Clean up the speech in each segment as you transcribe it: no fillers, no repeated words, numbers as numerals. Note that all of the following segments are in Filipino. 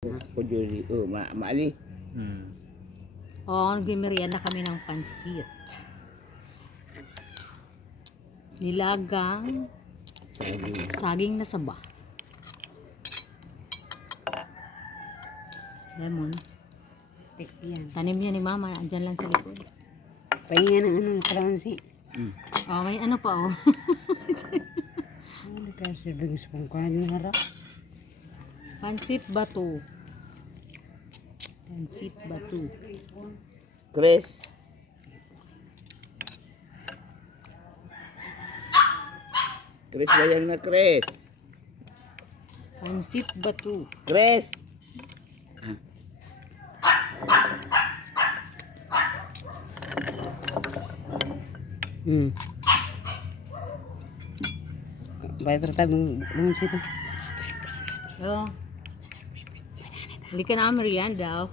Ko juri, maali. Nagmimerienda kami ng pansit. Nilagang saging na saba. Lemon. Yan. Tanim yan ni Mama. Andyan lang sa likod. Pahinga ng kalamansi. May ano pa Ano kaya serving sa pangkain ng harap? Pansit batu. Pansit batu. Chris. Chris bayang na Chris. Pansit batu. Chris. Bayar tayo ng sito. Halika na merienda.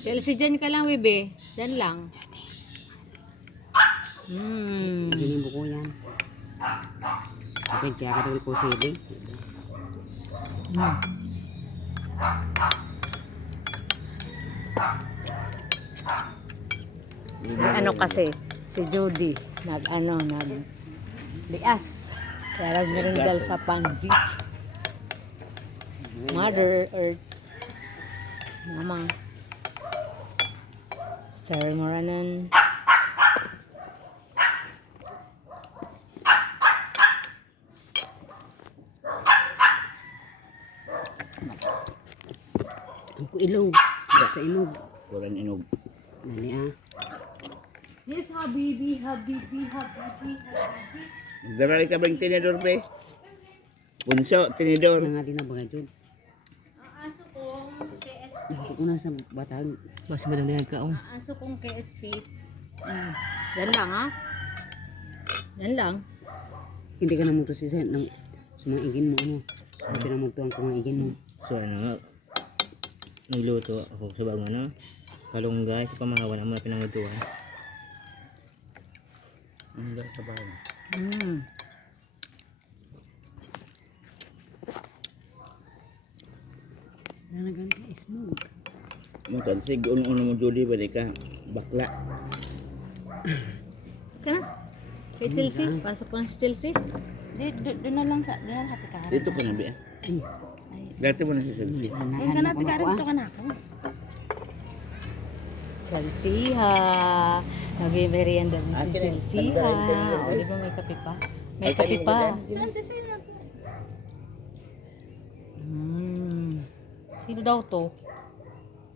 Chelsea, dyan ka lang, bebe. Dyan lang. Hindi yung buko yan. Okay, kaya katawal ko sili. Si Jody, lias. Kaya nagmerindal sa pansit. Mother Earth. Mama. Sarah Moranan. Ang ilog. Sa ilog. Kuran inog. Nani Yes, Habibi. Magdaray ka bang tinidor, pe? Punso, tinidor. Nga din na bagay dyan. Ang aso kong KSP. Ito ko na sa batang. Mas madali nagkaon. Ang aso kong KSP. Yan lang, ha? Yan lang. Hindi ka na mo to si Sen. Sa mga igin mo ano. Hindi na magtuwang ka mga igin mo. So ano nga, nagluto ako sa bagong ano, kalunggay sa pamahawan ang mga pinangutuan. Ang ganda sa bahay. Nanagan ka isnog. Masansig, unong mo Judy, balik ka. Bakla. Ka na? Kay Chelsea? Pasok po na si Chelsea? Doon na lang sa tikaran. Dito ka na, be. Dati mo na si Chelsea. Doon ka na tikaran. Dito ka na ako. Chelsea, ha? Nag-merienda din si Akin, Chelsea, ha? O, di ba may kape pa? May kape pa. Sino daw to?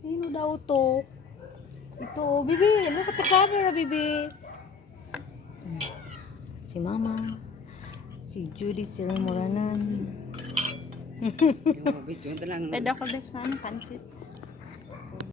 Sino daw to? Ito, bibi. Look at the camera, bibi. Si Mama. Si Judy, si Moranan. Pwede ako best na pansit.